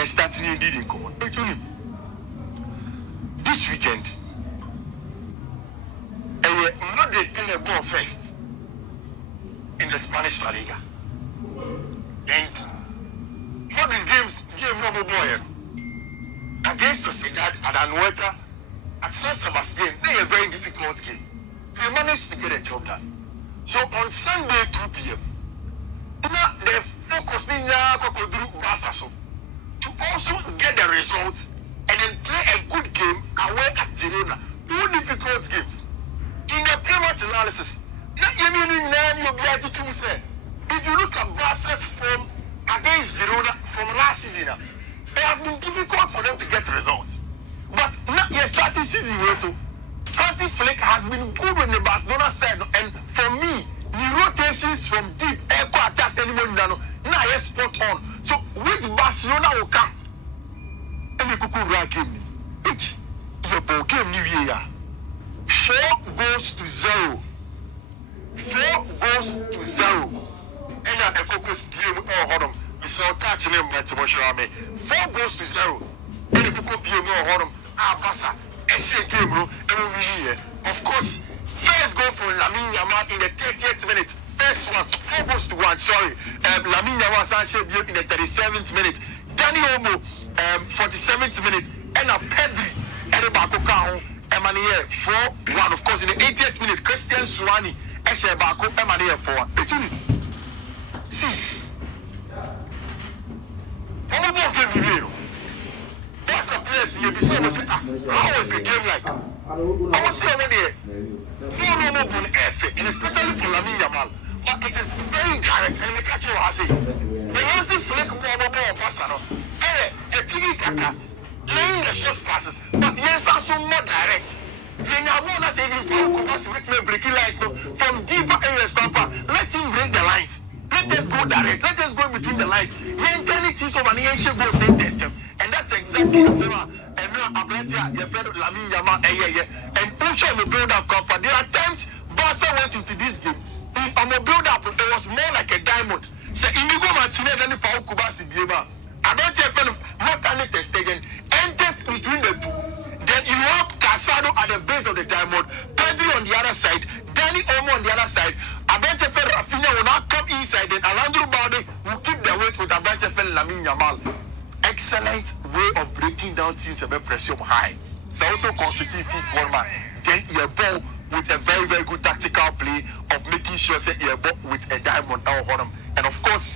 You're starting in did come. This weekend, Madrid in a ball first in the Spanish La Liga. And Madrid game number boy against Sociedad at Anoeta at San Sebastian. They are a very difficult game. They managed to get a job done. So on Sunday 2 p.m. now they focus in Barca to also get the results and then play a good game away at Girona. 2 difficult games. In the pre-match analysis, if you look at Barca's form against Girona from last season, it has been difficult for them to get results. But not yet starting season also. Hansi Flick has been good on the Barcelona side, and for me, the rotations from deep echo attack anymore now yes spot on. So which Barcelona will come? And the Kukura game, which your ball game new year. 4 goals to 0. 4 goals to 0. And a Coco's game hold on. It's all touching him at Moshame. 4 goals to 0. And the Coco game hold on. Barca. Game, of course, first goal for Lamine Yamal in the 30th minute. First one, 4 goals to 1. Sorry, Lamine Yamal Sanchez in the 37th minute. Dani Olmo, 47th minute, and a Pedri, and a Barca Cao, Emmanuel 4-1. Of course, in the 80th minute, Christian Suani, Eshe Barca, Emmanuel 4-1. See, how about game? What's the place you be saying? How was the game like? I was saying there, no and especially for Lamine Yamal. But it is very direct and the catcher was saying. The Hansi Flick ball pass, the Tiki Kaka, playing the short passes, but yes, also more direct. Then I want to say, you breaking lines from deeper areas, let him break the lines. Let us go direct. Let us go between the lines. And that's exactly the same. And now Abretia, you fed Lamine Yamal, and Usha will build up comfort. There are times Barca went into this game. On the build up, it was more like a diamond. So Inigo Martinez and the Paul Kubasi Bieba. Abretia fell more stage and enters between the two. Then you have Casado at the base of the diamond, Pedri on the other side, Dani Olmo on the other side. Abretia fell Rafinha will not come inside, then Alejandro Balde will keep the weight with Abretia fell Lamine Yamal. Excellent way of breaking down teams and pressure high. It's also constructive format. Then your ball with a very, very good tactical play of making sure that your ball with a diamond out. And of course,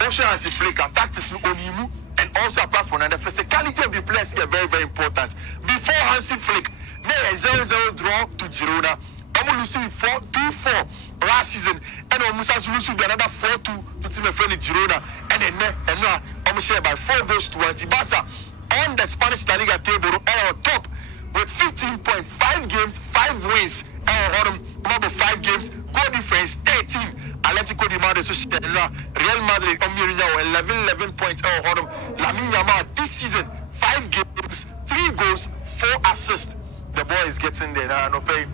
Ocean has a flick and tactics on him. And also apart from that, the physicality of the players is very, very important. Before Hansi Flick, there is 0-0 draw to Girona. I'm losing 4-2-4 last season, and I'm losing another 4-2 to Team Friendly Girona, and now I'm share by 4 goals to 1. Barca on the Spanish La Liga table on top with 15.5 games, 5 wins, number 5 games, goal difference 13. Atletico de Madrid, Real Madrid, 11 points. Lamine Yamal this season 5 games, 3 goals, 4 assists. The boy is getting there now. No pay.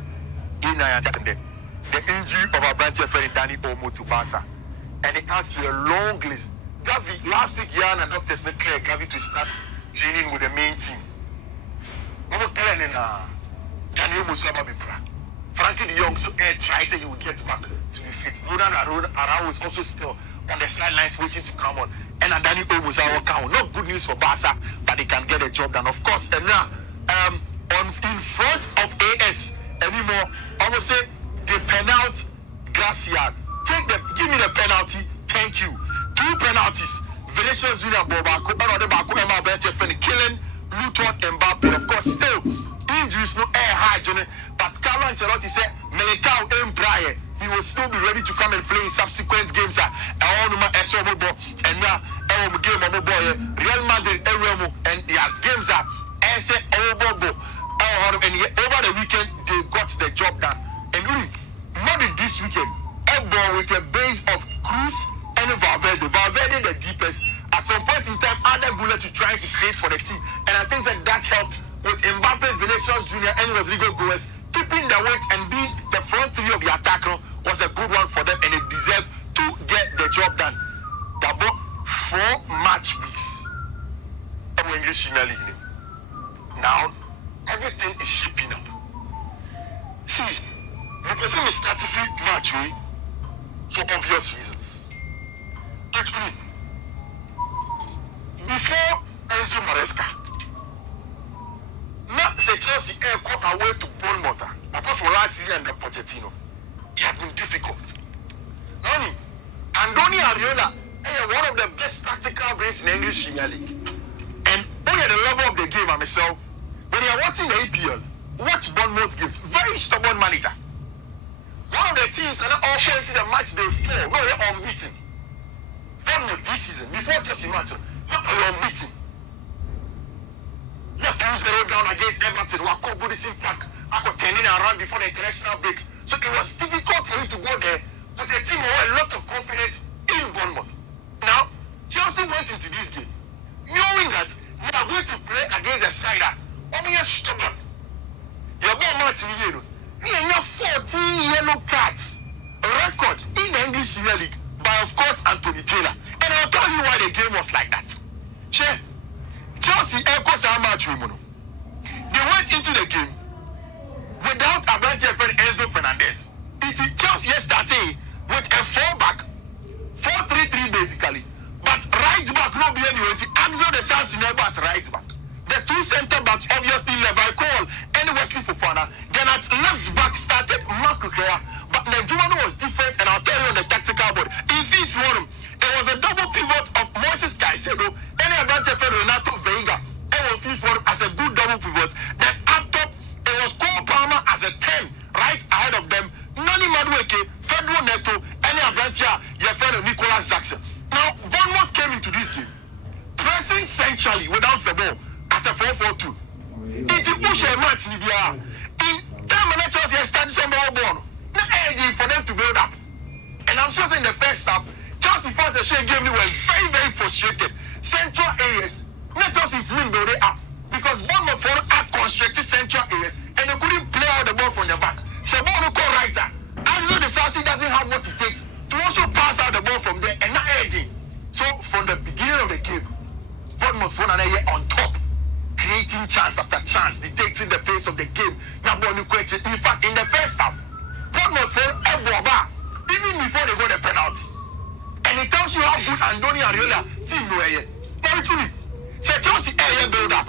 The injury of our branch friend Dani Olmo to Barca, and it adds to a long list. Gavi last week, Jan and doctors made clear Gavi to start training with the main team. I'm not telling Daniel Musaba Bipra. Frankie de Jong so tries that he would get back to be fit. Ronald Araujo is also still on the sidelines waiting to come on. And Dani Olmo will come. Not good news for Barca, but they can get a job done. Of course, and now in front of AS. Anymore, I will say the penalty, Gracia. Give me the penalty, thank you. 2 penalties. Vinicius Junior Bobako, and the Baku Emma Bente killing Luton Mbappe. Of course, still injuries no air high, but Carlo Ancelotti said Militao and Brian, he will still be ready to come and play in subsequent games. And now game of boy, Real Madrid, and their games are and over the weekend, they got the job done. And really, Madrid this weekend, ball with a base of Cruz and Valverde. Valverde the deepest. At some point in time, Ada Gula to try to create for the team. And I think that helped with Mbappe, Vinicius Junior, and Rodrigo Goes keeping the weight and being the front 3 of the attack was a good one for them, and they deserve to get the job done. About 4 match weeks. English Premier League. Now, everything is shaping up. See, because we started the match for obvious reasons. Actually, before Enzo Maresca, now Chelsea go away to Bournemouth. Apart from last season and the Pochettino, it had been difficult. Andoni Areola is one of the best tactical brains in the English Premier League. And at the level of the game, myself, when you're watching the APL, watch Bournemouth games. Very stubborn manager. One of the teams that all go into the match they fall. No, they're unbeaten. Bournemouth this season, before Chelsea match, you're unbeaten. You're 2-0 down against Everton. Wako Goodison Park. I got turning around before the international break. So it was difficult for you to go there with a team who had a lot of confidence in Bournemouth. Now, Chelsea went into this game knowing that they are going to play against a side that only is stubborn. Your ball match in the you have 14 yellow cards record in the English Premier League by, of course, Anthony Taylor. And I'll tell you why the game was like that. Chelsea echoes our match. They went into the game without a branch friend Enzo Fernandez. Chelsea yesterday with a 4-back, 4-3-3 basically. But right back, no be anyway. Axel the Sans never at right back. The two centre backs, obviously, Levi Cole and Wesley Fofana. Then at left back started Mark Okrea. But Nigeria was different, and I'll tell you on the tactical board. In Fiifi forum, there was a double pivot of Moises Caicedo and Abante Renato Veiga. And on Fiifi forum as a good double pivot. Then up top, it was Cole Palmer as a 10, right ahead of them. Nani Madueke, Pedro Neto, and Avantia, your friend Nicholas Jackson. Now, Bournemouth came into this game pressing centrally without the ball as a 4-4-2. It's a push a match in the in 10 minutes, Chelsea started some ball. Not anything for them to build up. And I'm sure in the first half, Chelsea first the share game, they were very, very frustrated. Central areas, not just in team build it up. Because Bournemouth had constricted central areas and they couldn't play out the ball from the back. Shabono call righter. Axel the Sassy doesn't have what it takes to also pass out the ball from there and not anything. So from the beginning of the game, Bournemouth on top, creating chance after chance, dictating the pace of the game. Now, in fact, in the first half, Bournemouth even before they got the penalty. And it tells you how good Andoni Areola team were. But truly, Chelsea build up.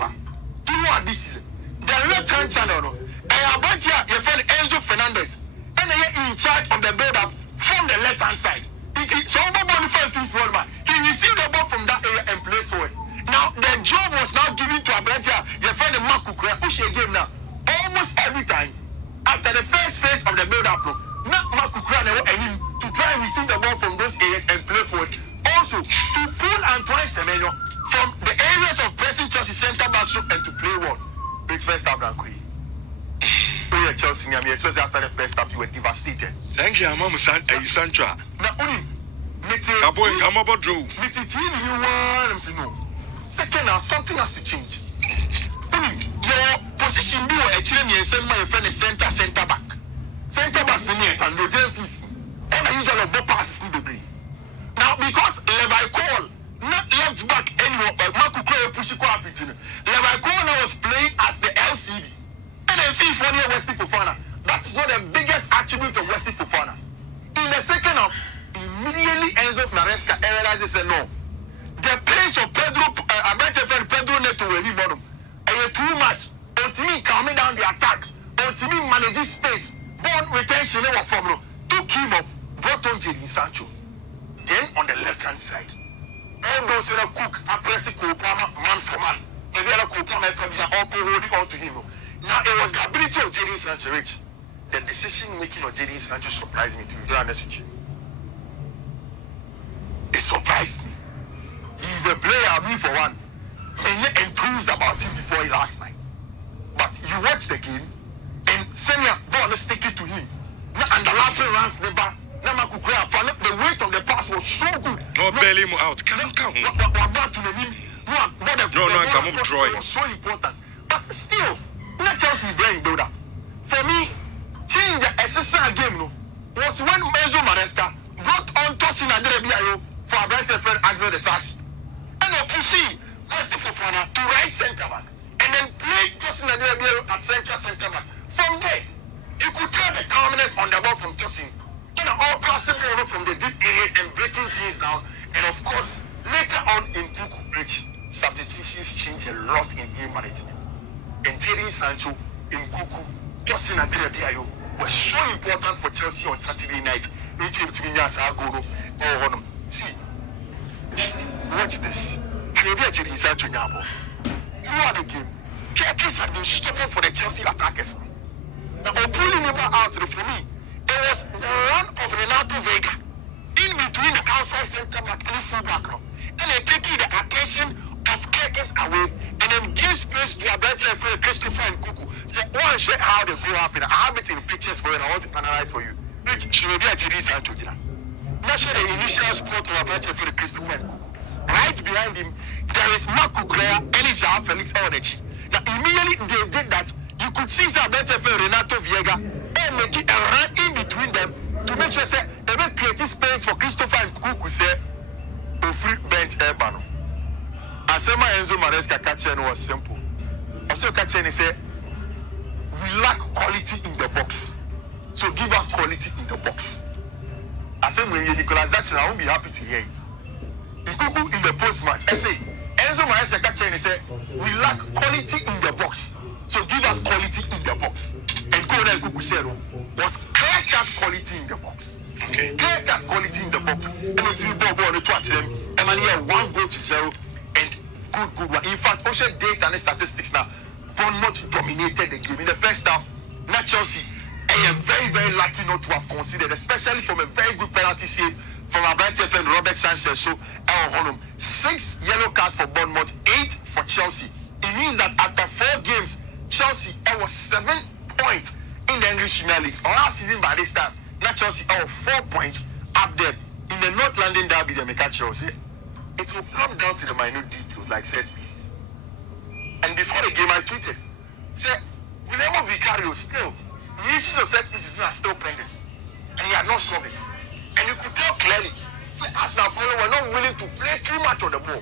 Do you know this season? The left-hand channel, and Abantia, your friend Enzo Fernandez, and they are in charge of the build-up from the left-hand side. So over he received the ball from that area and placed forward. Now the job was now given to Abantia, your friend Mark Okrea, push again now. Almost every time after the first phase of the build-up, not Mark Okrea to try and receive the ball from those areas and play forward. Also to pull Antoine Semenyo from the areas of pressing Chelsea centre backs and to play well. Which first half now, Chelsea, after the first half, you were devastated. Thank you, Mama Santra. Now, only second half, something has to change. Your position be actually me send my friend centre back. Centre back for me and the Fiifi. And I usually ball passes in the brain. Now, because Levi Cole, not left back anymore, but Marco Cole pushing up it. Levi Cole was playing as the LCD. And then Fiifi 1 year Wesley Fofana. That's not the biggest attribute of Wesley Fofana. In the second half, immediately Enzo Maresca realizes no. The pace of Pedro Neto will be bottom. And too much. Ultimately calming down the attack. Ultimately managing space. Ball retention over from took him off. Brought on Jadon Sancho. Then on the left hand side, all those in a cook are pressing Kopama man for man. And the other Kopama all holding on to him. Now it was the ability of Jadon Sancho Rich. The decision making of Jadon Sancho surprised me, to be very honest with you. It surprised me. He's a player, me for one. And yet enthused about him before last night. But you watch the game, and Senya ball stick it to him. And the lapping runs the back. The weight of the pass was so good. No, belly him out. Come. No, it was so important. But still, not Chelsea brain builder. For me, change the SSR game was when Enzo Maresca brought on Tosin Adrebia for a better friend Axel the Sassy. And pushing Wesley Fofana to right centre back, and then play Tosin Adebayo at centre back. From there, you could tell the calmness on the ball from Tosin. All passing over from the deep areas and breaking things down. And of course, later on in Kuku Bridge, substitutions change a lot in game management. And Jadon Sancho in Kuku, Tosin Adebayo was so important for Chelsea on Saturday night. See, watch this. Jadon Sancho throughout the game, Kirkis had been stopping for the Chelsea attackers. Now, pulling him out for me. It was the run of Renato Vega in between the outside centre back and full back, and then taking the attention of Kirkis away, and then give space to Abrante for Christopher and Kuku. So, one check how they grow up. I have it in pictures for you, and I want to analyze for you. Which should be a Jadon Sancho. Not sure the initial spot to Abrante for Christopher and Kuku. Right behind him, there is Marco Correa and Elijah Felix Onechi. Now, immediately they did that, you could see Abrante for Renato Vega. And make it a run in between them to make sure say they will create space for Christopher and Kuku say to free bench Ebano. Asema Enzo Maresca catching was simple. Also catching say we lack quality in the box. So give us quality in the box. Asema when you Nicolas Jackson, I won't be happy to hear it. The Kuku in the post match. I say Enzo Maresca catching say we lack quality in the box. So give us quality in the box. And Koda Kukusero was clear-cut quality in the box. Okay. Clear-cut quality in the box. And it's been ball on the twat them. And man here 1 goal to 0 and good one. In fact, also data and statistics now. Bournemouth dominated the game in the first half. Not Chelsea. And very, very lucky not to have considered, especially from a very good penalty save from our bright friend Robert Sanchez. So, 6 yellow cards for Bournemouth, 8 for Chelsea. It means that after 4 games, Chelsea was 7 points in the English Premier League. Last season by this time, not Chelsea 4 points up there in the North London derby. They make Chelsea. It will come down to the minute details like set pieces. And before the game, I tweeted, say Guillermo Vicario still the issues of set pieces are still pending, and he had not solved it. And you could tell clearly, say Arsenal were not willing to play too much on the ball.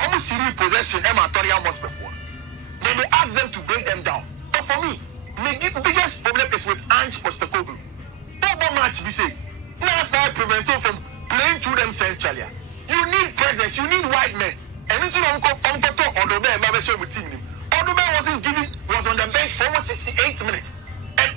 Almost serious possession, Emma was before. Then they asked them to break them down. But for me, the biggest problem is with Ange Postecoglou. Football match, we say, that's not preventing from playing through them centrally. You need presence, you need wide men. And it's not Odobe with team. Odobe was on the bench for almost 68 minutes. And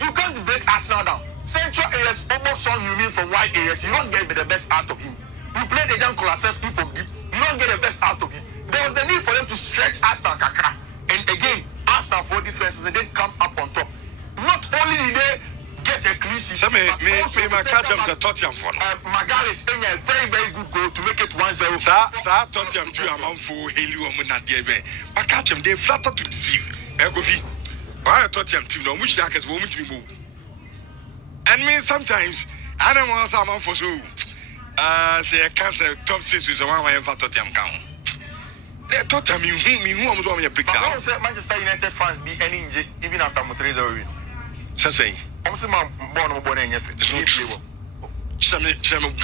you can't break Arsenal down. Central areas, almost song you need from wide areas. You don't get the best out of him. You play the young Kulusevski from deep. You don't get the best out of him. There was the need for them to stretch Arsenal Kakra. And again, Arsenal for defenses and then come up on top. Not only did they get a clean sheet, but Magalhaes playing a very, very good goal to make it 1-0. Tottenham to amount for Helium Munadiebe. I catch him, they flatter to deceive. Egovi. Why Tottenham team no which like as woman to be moved. And me sometimes I don't want someone for so say I can't say top 6 is the one I am for Tottenham count. They Tottenham me who was on your picture. I don't say Manchester United fans be any injured even after Motreza win. So say I'm saying born in your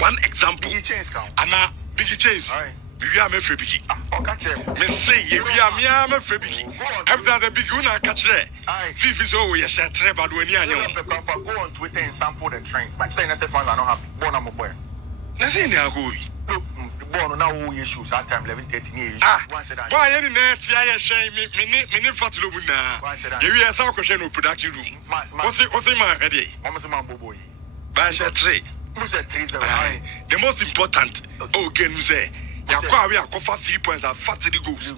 one example. Big change count. Anna big change. We are Manfred big. Me say we are Manfred big. Every the big una catch there. Fiifi so we share treba do any anyo. Go on Twitter and sample the trends. Manchester United fans are not happy. Born am boy. Na say ni ago wi. Born now who issues at time 11:30 years. Why any na tia ya share me fatulo mu na. You we say ko no production room. What's my head? Mama say man boboy. Ba share 3. The most important game say Yakwa we are 3 points and 40 goals.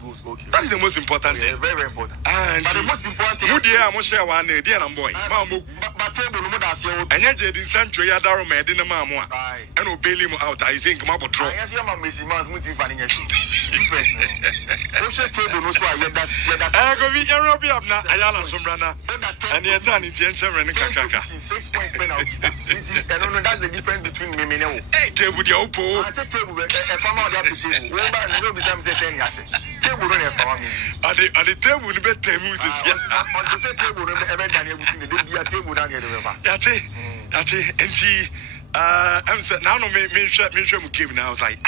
That is the most important thing. Very, very important. And but the most important thing. Who dear I must share one day, dear boy. But table no that's your. And yet in Sancho ya daro me din ma mo. And obey him out. I think ma bo draw. Yes, you ma Messi man muti fani nya. Difference. O share table no so ya that's. I go be Europe up na ayala sombrana. And yet dan in Chenchemre ni kakaka. 6 point penalty. I don't know that's the difference between me and you. Hey, table dia opo. I say table e fama o table. No be some say any ashes. Table no e fama me. At the table ni be temu se sia. On to say table no e be dan everything dey be a table dan get the ba. Yate enti I'm saying now no me share mu game now. I was like